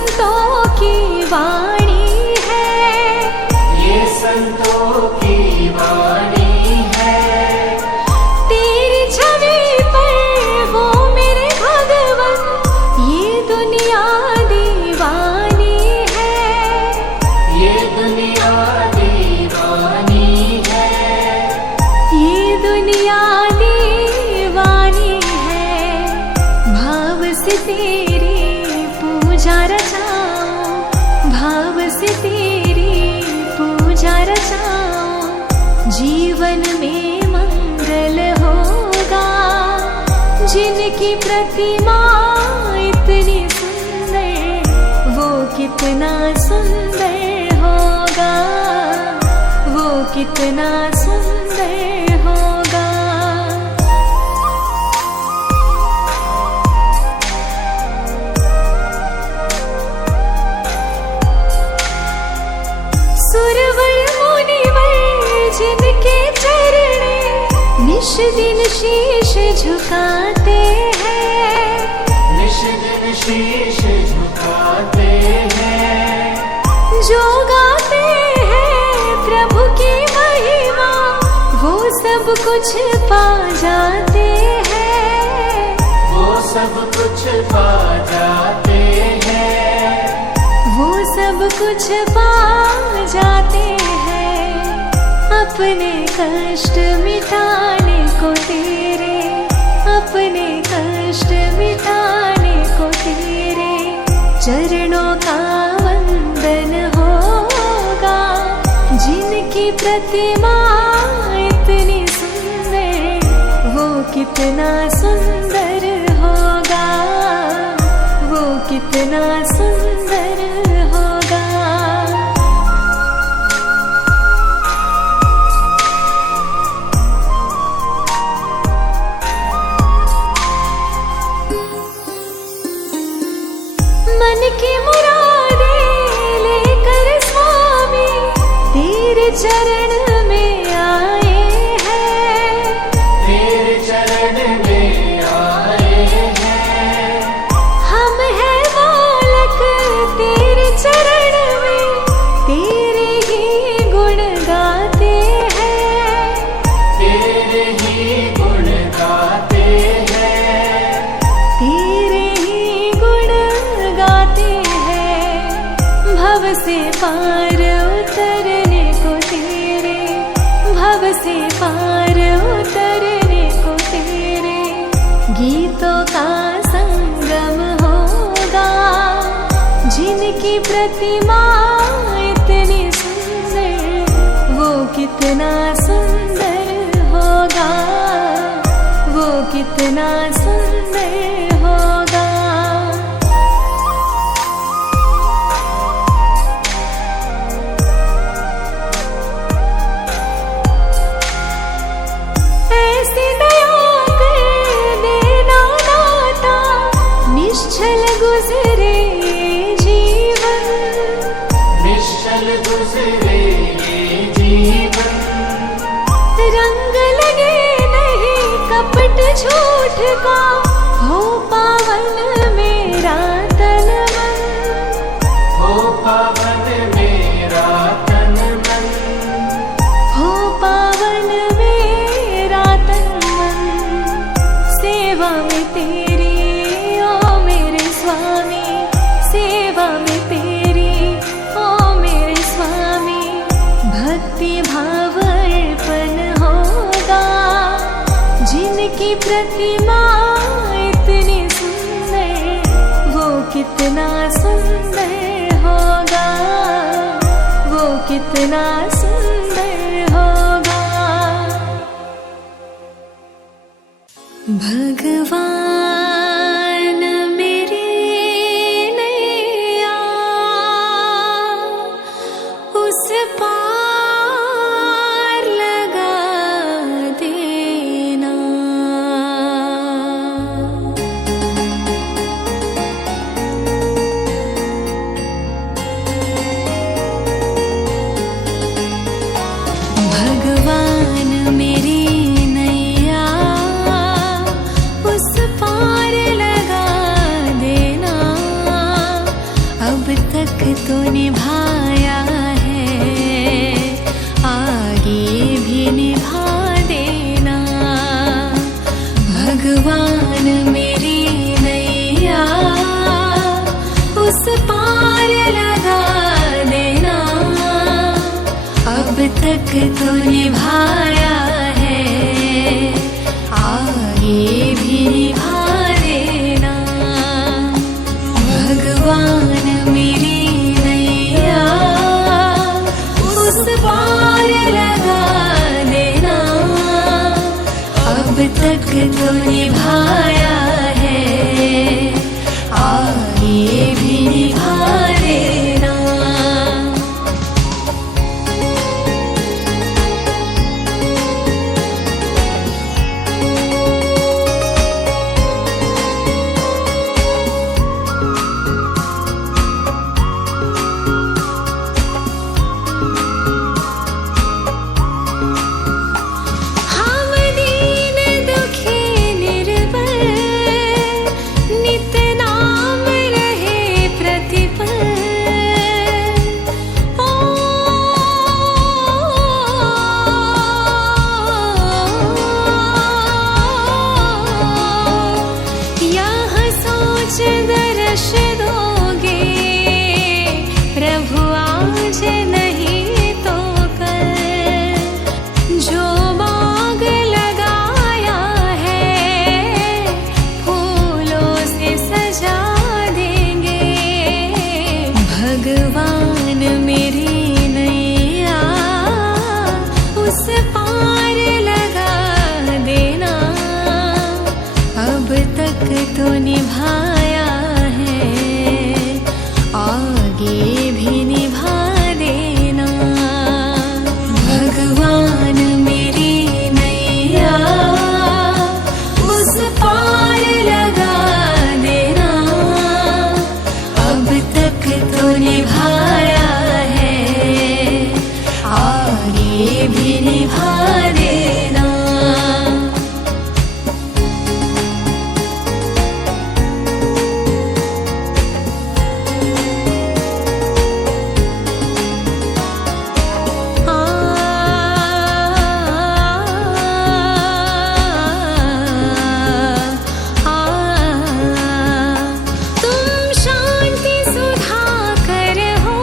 संतों की वाणी है, ये संतों की वाणी है। तेरी छवि पर वो मेरे भगवन, ये दुनिया दीवानी है, ये दुनिया दीवानी है, ये दुनिया दीवानी है। भाव से तेरी पूजा रचाऊं, भाव से तेरी पूजा रचाऊं। जीवन में मंगल होगा, जिनकी प्रतिमा इतनी सुंदर, वो कितना सुंदर होगा, वो कितना सुंदर होगा। सुरवर मुनिवर जिनके चरणे निश दिन शीश झुकाते हैं, निश दिन शीश झुकाते हैं। जो गाते हैं प्रभु की महिमा, वो सब कुछ पा जाते हैं, वो सब कुछ पा जाते हैं, वो सब कुछ पा जाते हैं। अपने कष्ट मिटाने को तेरे, अपने कष्ट मिटाने को तेरे चरणों का वंदन होगा। जिनकी प्रतिमा इतनी सुंदर, वो कितना सुंदर होगा, वो कितना सुंदर होगा। मन की मुरादें लेकर स्वामी तेरे चरण में आए हैं, तेरे चरण में आए हैं। हम हैं बालक तेरे चरण में, तेरे ही गुण गाते हैं, तेरे ही गुण गाते हैं, तेरे ही गुण गाते हैं। भव से पार उतरने को तेरे, भव से पार उतरने को तेरे गीतों का संगम होगा। जिनकी प्रतिमा इतनी सुंदर, वो कितना सुंदर होगा, वो कितना सुंदर होगा। ऐसी दया कर देना दाता, निश्चल गुजरे ये जीवन, निश्चल गुजरे ये जीवन। रंग लगे नहीं कपट झूठ का, हो पावन मेरा तन मन, हो पावन मेरा तन मन, हो पावन मेरा तन मन। सेवा में तेरी ओ मेरे स्वामी, सेवा में तेरी ओ मेरे स्वामी। भक्ति भाव अर्पण होगा। जिनकी प्रतिमा इतनी सुंदर, वो कितना सुंदर होगा, वो कितना सुंदर होगा। भगवान मेरे नैया उस पार लगा देना। भगवान मेरी नैया उस तक तो निभाया है, आगे भी निभा देना। भगवान मेरी नैया उस पार लगा देना। अब तक तो निभाया है, आगे भी निभा देना। भगवान मेरी नैया उस पार लगा देना। अब तक तो निभाया है, आगे भी निभा देना। हम दीन दुखी निर्बल, नित नाम रहे प्रतिपल। ओ यह सोच दर्श दोगे, प्रभु आज नहीं तो कल। जो बाग लगाया है, फूलों से सजा देंगे। भगवान मेरी नैया उस पार लगा देना। अब तक तो निभाया है, आगे भी निभा देना। भगवान मेरी नैया उस पार लगा देना। अब तक तो निभाया है, आगे भी निभा देना। तुम शांति सुधाकर हो,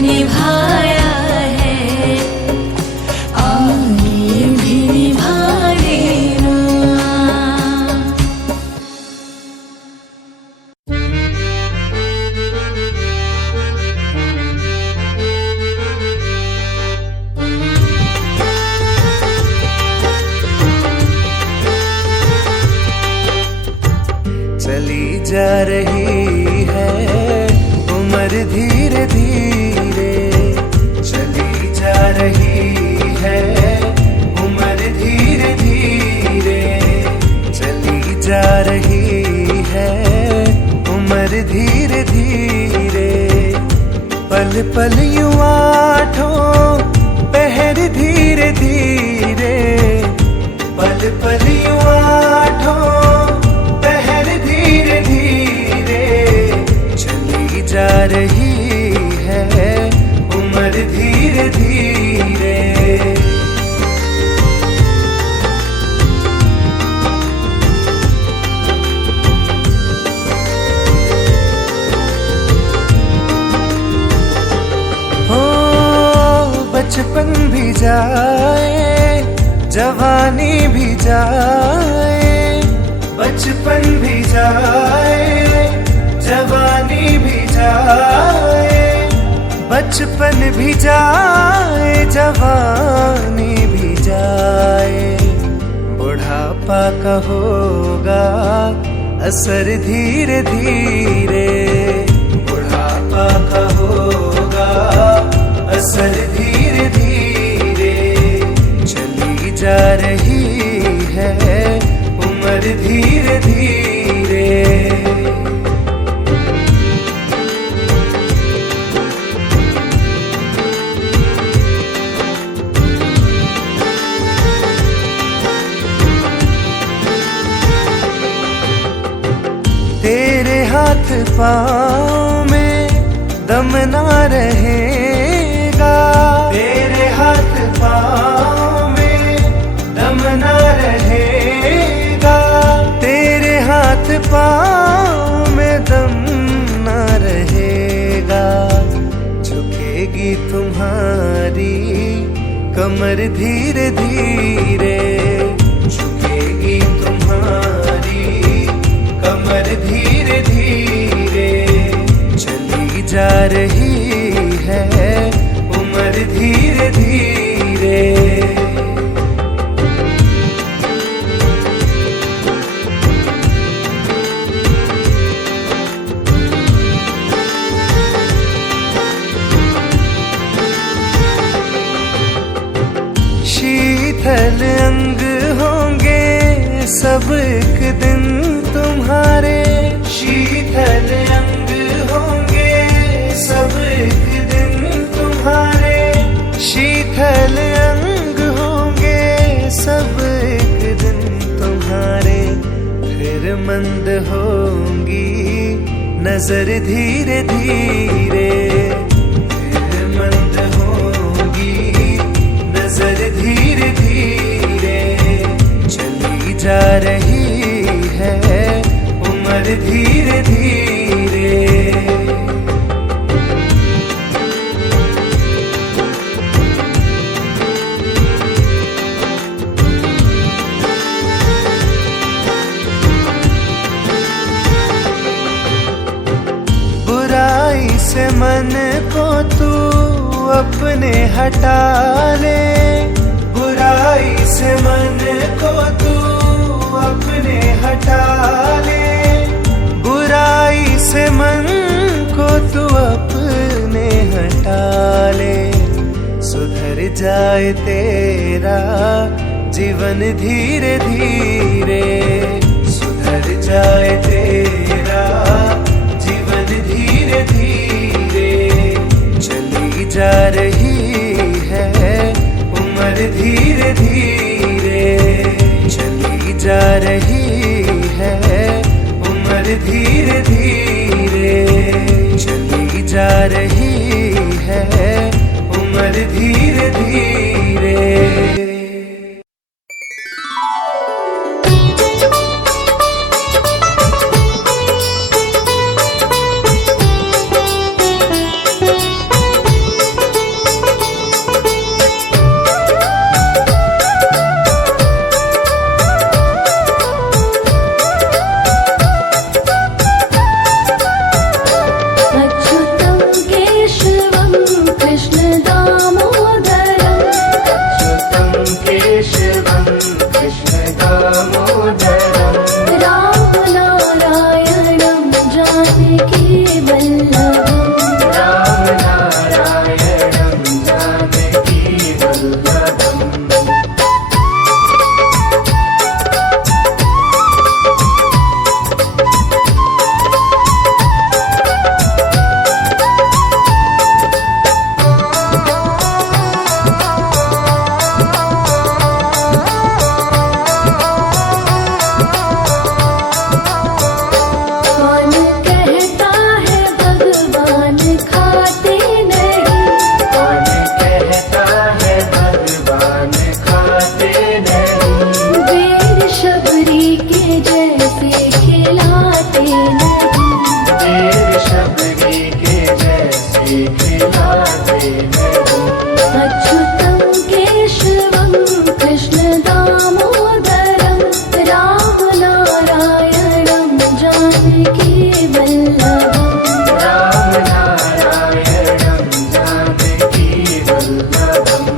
निभाया है, आगे भी निभा देना। चली जा रही है उम्र धीरे धीरे, चली जा रही है उम्र धीरे धीरे, चली जा रही है उम्र धीरे धीरे। पल पल यूं आठों पहर धीरे धीरे, पल पल यूं आठों धीरे धीरे, चली जा रही है उम्र धीरे धीरे। हो बचपन भी जाए, जवानी भी जाए, बचपन भी जाए, जवानी भी जाए, बचपन भी जाए, जवानी भी जाए। बुढ़ापा का होगा असर धीरे धीरे, बुढ़ापा का होगा असर धीरे धीरे। चली जा रही है उम्र धीरे धीरे। तेरे हाथ पाँव में दम ना रहेगा, तेरे हाथ पाँव में दम ना रहेगा, तेरे हाथ पाँव में दम ना रहेगा। झुकेगी तुम्हारी कमर धीरे धीरे, झुकेगी तुम्हारी कमर धीरे धीरे। चली जा रही है उम्र धीरे धीरे। शीतल अंग होंगे सब एक दिन तुम्हारे, शीतल अंग होंगे सब एक दिन तुम्हारे, शीतल अंग होंगे सब एक दिन तुम्हारे। फिर मंद होंगी नजर धीरे धीरे, फिर मंद होंगी नजर धीरे धीरे। चली जा रही है उम्र धीरे धीरे। बुराई से मन को तू अपने हटा ले, बुराई से मन को तू अपने हटा ले, बुराई से मन को तू अपने हटा ले। सुधर जाए तेरा जीवन धीरे धीरे, सुधर जाए तेरा जीवन धीरे धीरे। चली जा रही है उम्र धीरे धीरे, चली जा रही है उम्र धीरे धीरे, चली जा रही है उम्र धीरे धीरे। जानकी वल्लभम् राम नारायणं जानकी वल्लभम् कौन कहता है भगवान खाते नहीं कौन कहता है भगवान खाते नहीं बेर शबरी के जैसे खिलाते नहीं देव शबरी के जैसे खिलाते नहीं अच्युतं केशवं कृष्ण दामोदरं राम नारायणं जानकी वल्लभम् राम नारायणं जानकी वल्लभम्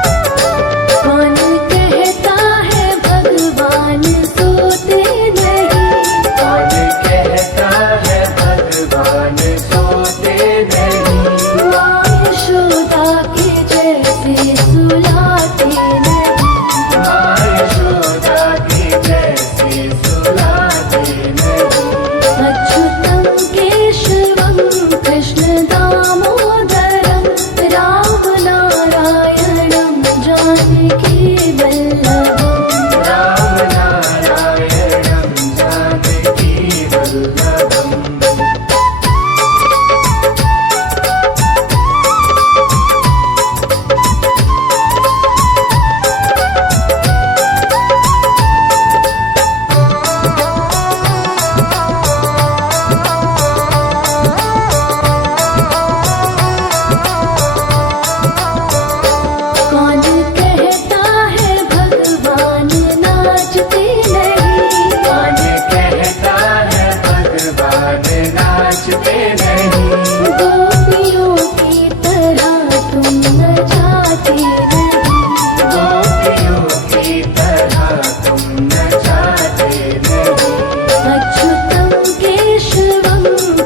कौन कहता है भगवान सोते नहीं कौन कहता है भगवान सोते नहीं माँ यशोदा के जैसे सुलाते नहीं माँ यशोदा के जैसे सुलाते नहीं अच्युतं केशवं कृष्ण दामोदरं राम नारायणं जानकी वल्लभम् राम नारायणं जानकी वल्लभम् कौन कहता है भगवान नाचते नहीं कौन कहता है भगवान नाचते नहीं गोपियों की तरह तुम नचाते नहीं गोपियों की तरह तुम नचाते नहीं अच्युतं केशवं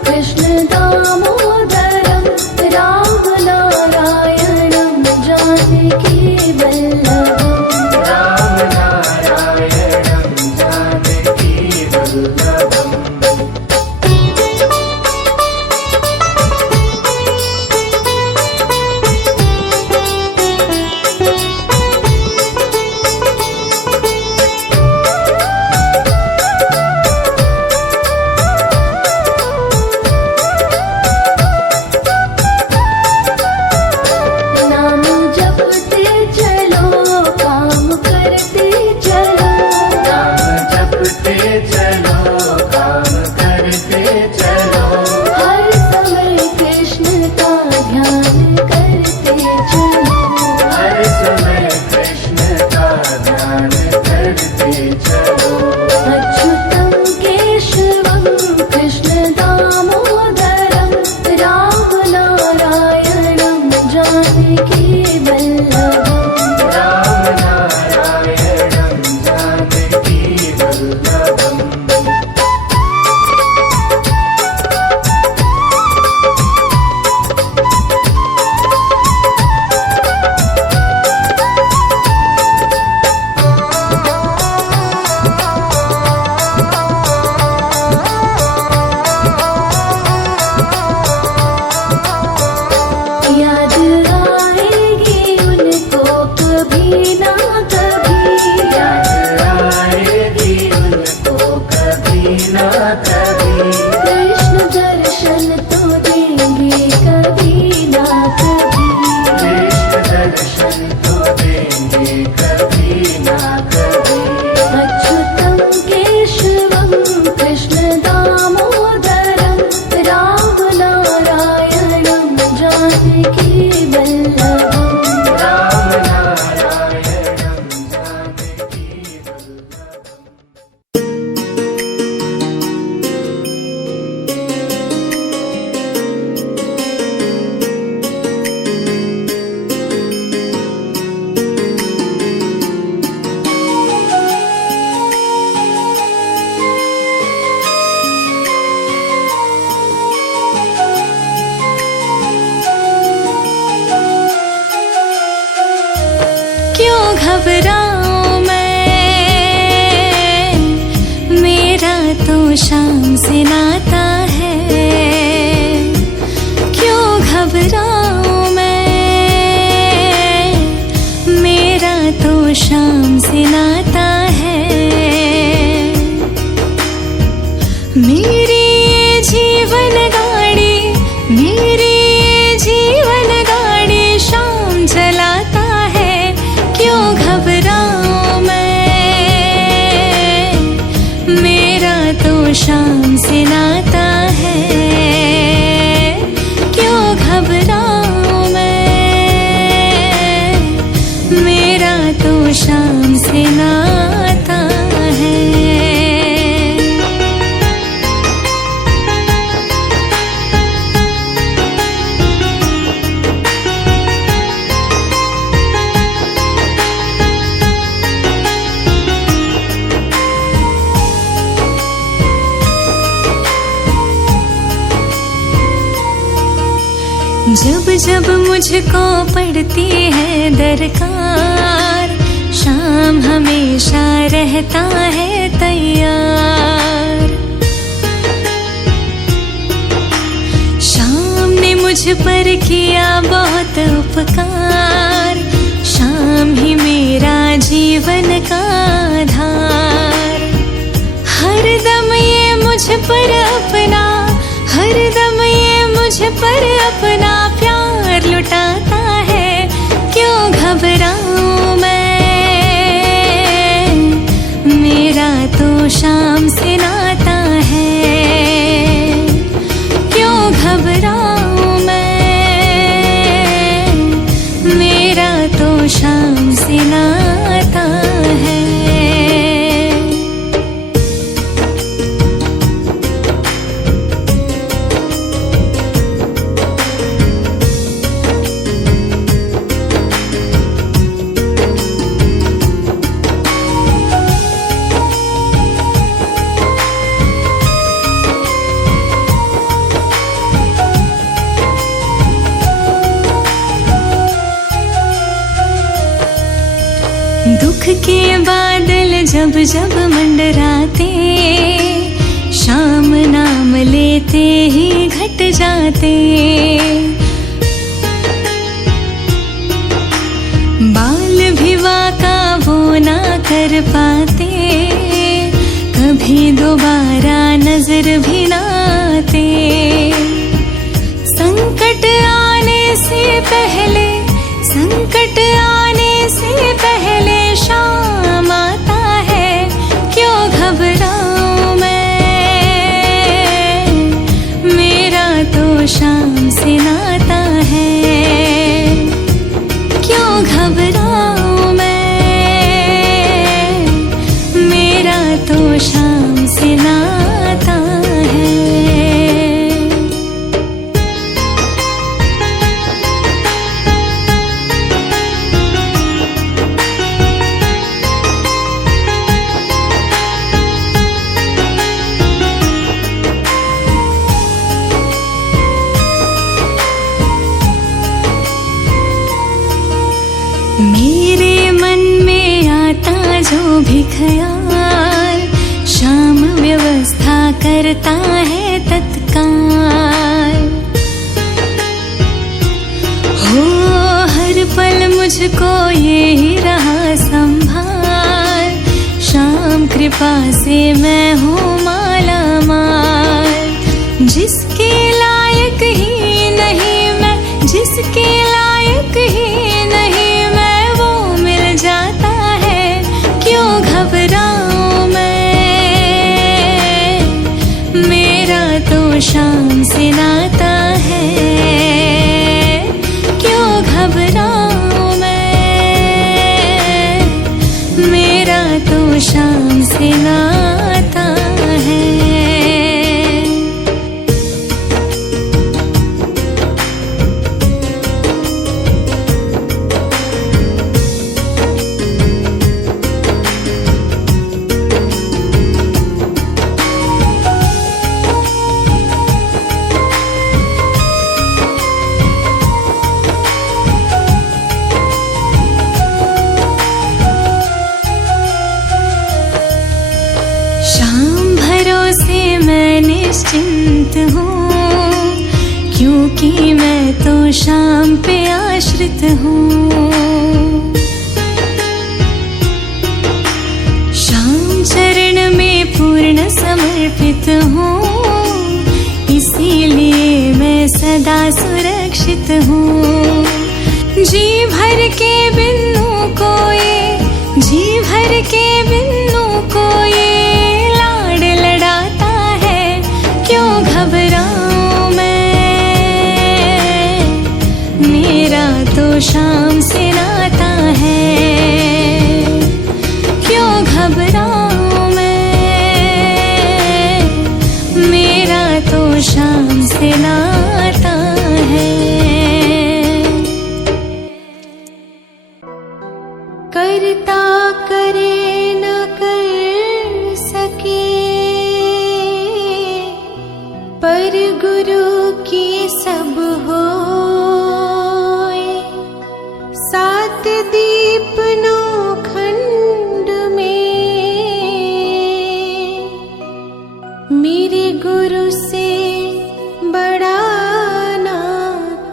कृष्ण दामोदरं राम नारायणं जानकी वल्लभम् राम नारायणं जानकी वल्लभम् नाम जपते चलो काम करते चलो नाम जपते चलो काम करते चलो हर समय कृष्ण का ध्यान करते चलो हर समय कृष्ण का ध्यान करते चलो अच्युतं केशवं कृष्ण दामोदरं राम नारायणं जानकी वल्लभम् राम नारायणं जानकी वल्लभम् याद आएगी उनको कभी ना कभी याद आएगी उनको शाम से नाता है, क्यों घबराऊं मैं, मेरा तो शाम से नाता है। मेरी ये जीवन गाड़ी, मेरी ये जीवन गाड़ी शाम चलाता है, क्यों घबराऊं मैं, मेरा तो शाम से नाता है, क्यों घबराऊं मैं, मेरा तो शाम से नाता है। जब जब मुझको पड़ती है दरकार, शाम हमेशा रहता है तैयार। शाम ने मुझ पर किया बहुत उपकार, शाम ही मेरा जीवन का आधार। हर दम ये मुझ पर अपना, हर दम ये मुझ पर अपना प्यार लुटाता है, क्यों घबराऊं मैं, मेरा तो शाम से नाता है, क्यों घबराऊं मैं, मेरा तो शाम से नाता है। दुख के बादल जब जब मंडराते, शाम नाम लेते ही घट जाते। बाल विवाह का वो ना कर पाते, कभी दोबारा नजर भी ना आते। संकट आने से पहले, संकट आने से पहले शाम आता है, क्यों घबराऊं मैं, मेरा तो शाम से नाता है, क्यों घबराऊं मैं, मेरा तो शाम से नाता है। मेरे मन में आता जो भी ख्याल, शाम व्यवस्था करता है तत्काल। हो हर पल मुझको ये ही रहा संभाल, शाम कृपा से मैं हूँ माला माल। जिसके लायक ही नहीं मैं, जिसके लायक ही नहीं मैं, वो मिल जाता है, क्यों घबराऊं मैं, मेरा तो शाम से नाता है, क्यों घबराऊं मैं, मेरा तो शाम से नाता है। शाम भरोसे निश्चिंत हूँ, क्योंकि मैं तो श्याम पे आश्रित हूँ। श्याम चरण में पूर्ण समर्पित हूँ, इसीलिए मैं सदा सुरक्षित हूँ। जी भर के बिन्नू को ये, जी भर के बिन्नू को ये लाड लड़ाता है, क्यों घबराऊं मैं, मेरा तो श्याम से नाता है। क्यों घबराऊं मैं, मेरा तो श्याम से नाता है। करता करे न कर सके, पर गुरु की सब होए। सात दीप नौ खंड में मेरे गुरु से बड़ा ना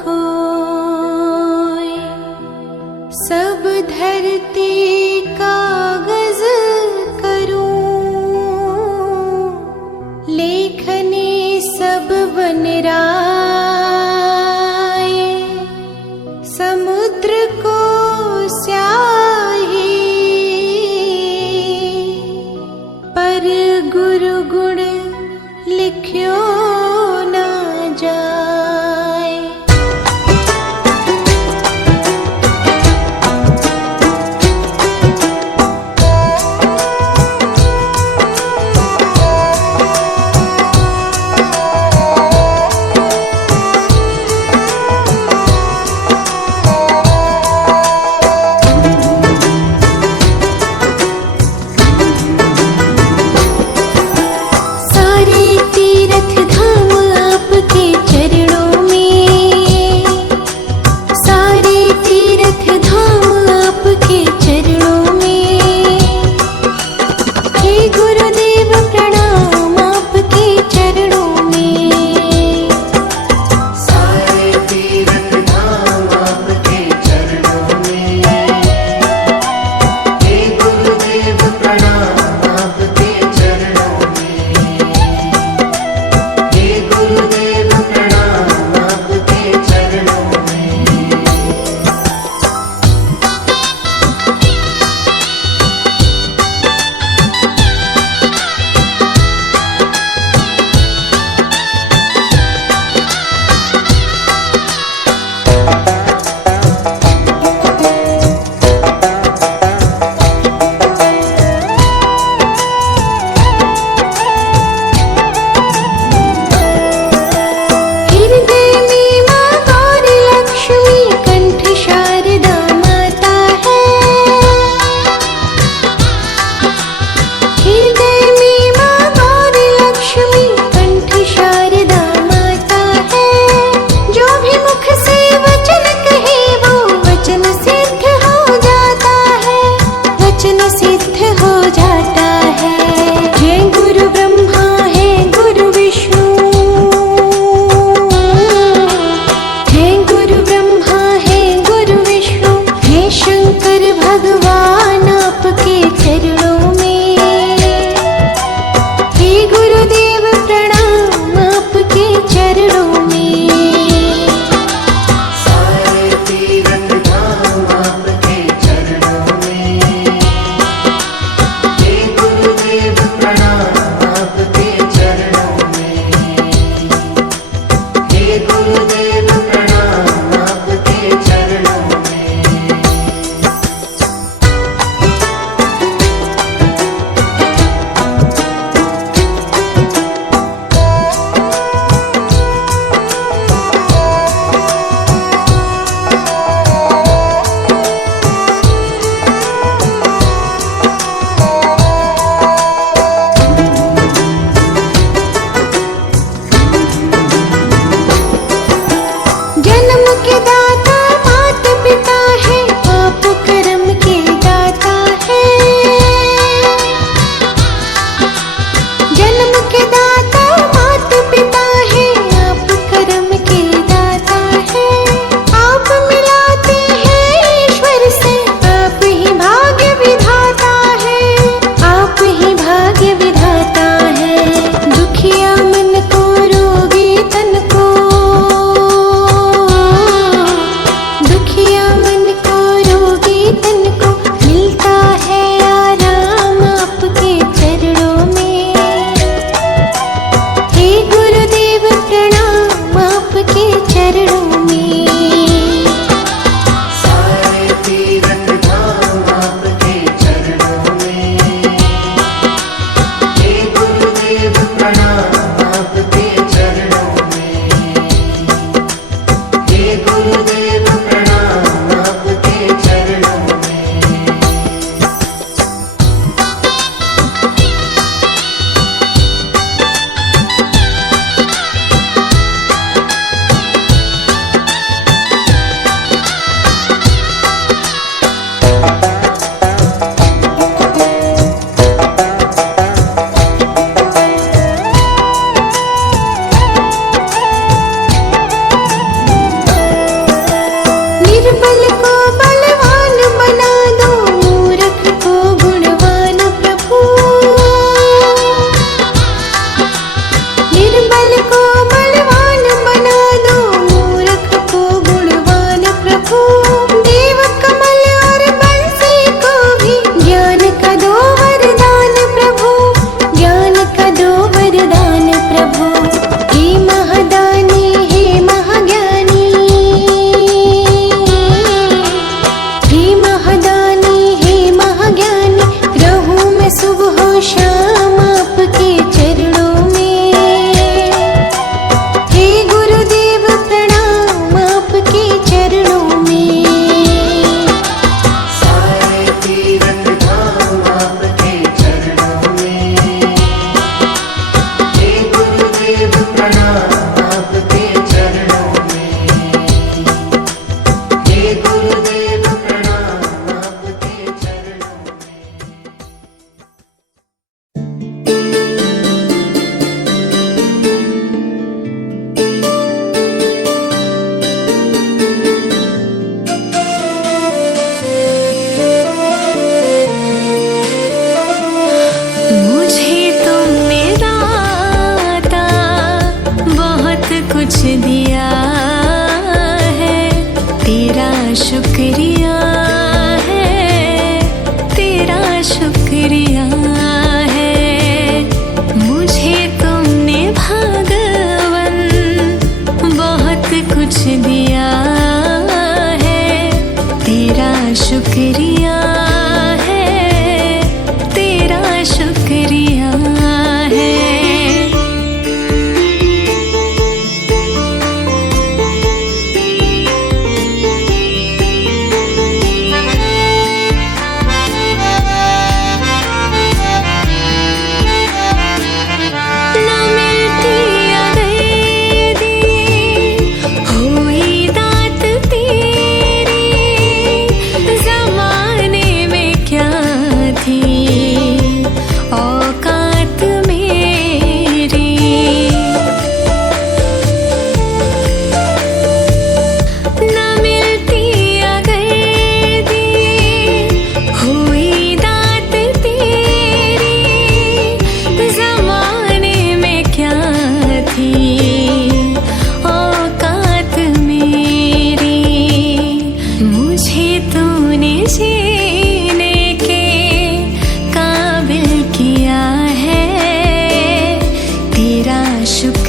कोई। सब धरती कागज करूं, लेखने सब बन राय। समुद्र को स्याही, पर गुरु गुण लिख्यो ना जाए। सारे तीर्थ धाम आपके चरणों में, सारे तीर्थ धाम आपके चरणों में। हे गुरुदेव प्रणाम आपके चरणों में। सारे तीर्थ धाम आपके चरणों में, हे गुरुदेव प्रणाम आपके चरणों में, हे गुरुदेव प्रणाम आपके चरणों में।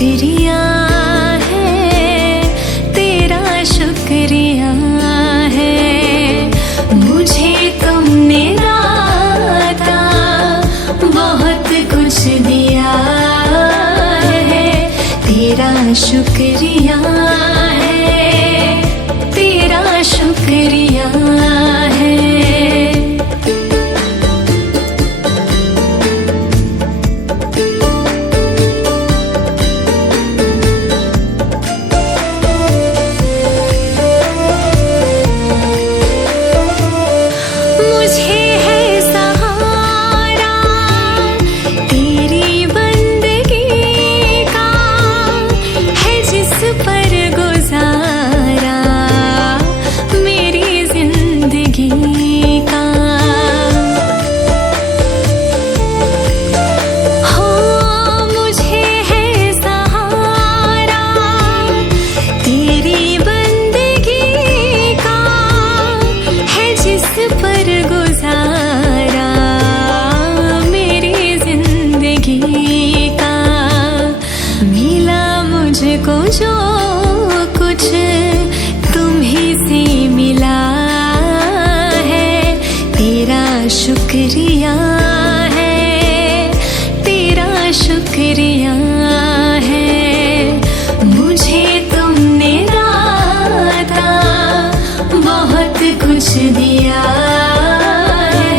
शुक्रिया है, तेरा शुक्रिया है। मुझे तुमने दाता बहुत कुछ दिया है, तेरा शुक्रिया है, तेरा शुक्रिया है। मुझे है सहारा तेरी बंदगी का, है जिस पर गुजारा मेरी जिंदगी का। हो मुझे है सहारा तेरी बंदगी का, है जिस पर गुजारा मेरी जिंदगी का। मिला मुझको जो कुछ तुम ही से मिला है, तेरा शुक्रिया है, तेरा शुक्रिया है। मुझे तुमने दाता बहुत कुछ दिया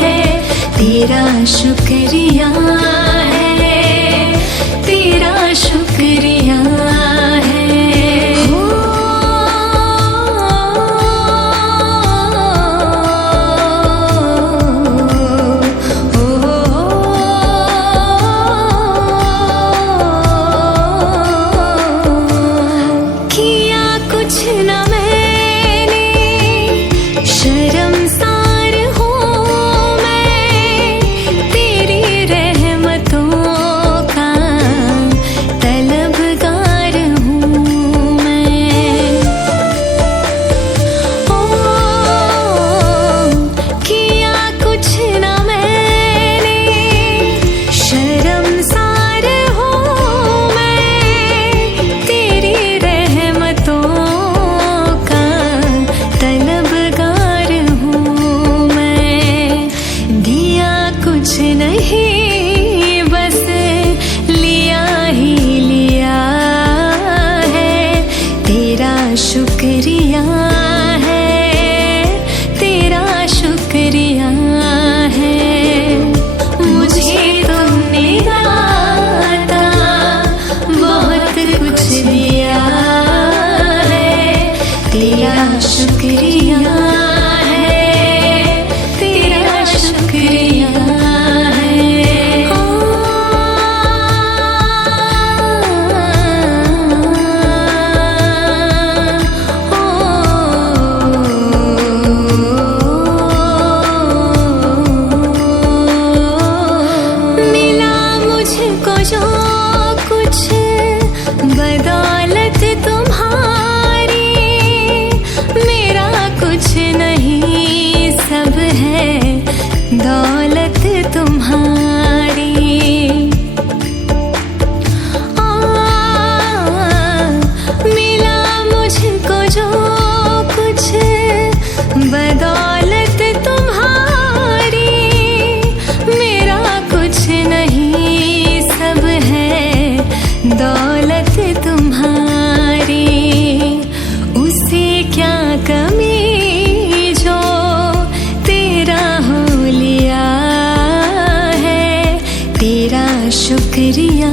है, तेरा शुक्रिया है, तेरा शुक्रिया है। हो किया कुछ न मैंने, शर्मसार हूँ मैं, तेरी रहमतों का तलबगार हूँ मैं। ओ किया कुछ न मैंने, शर्मसार हूँ मैं, तेरी रहमतों का तलबगार हूँ मैं। दिया कुछ नहीं बस लिया ही लिया है, तेरा शुक्रिया है, तेरा शुक्रिया है। मुझे तुमने दाता बहुत कुछ दिया है, तेरा शुक्रिया है, तेरा शुक्रिया है। मिला मुझको जो कुछ बदौलत तुम्हारी, मेरा कुछ नहीं सब है दौलत तुम्हारी। मिला मुझको जो कुछ बदौलत तुम्हारी, मेरा कुछ नहीं सब है दौलत तुम्हारी। उसे क्या कमी जो तेरा हो लिया है, तेरा शुक्रिया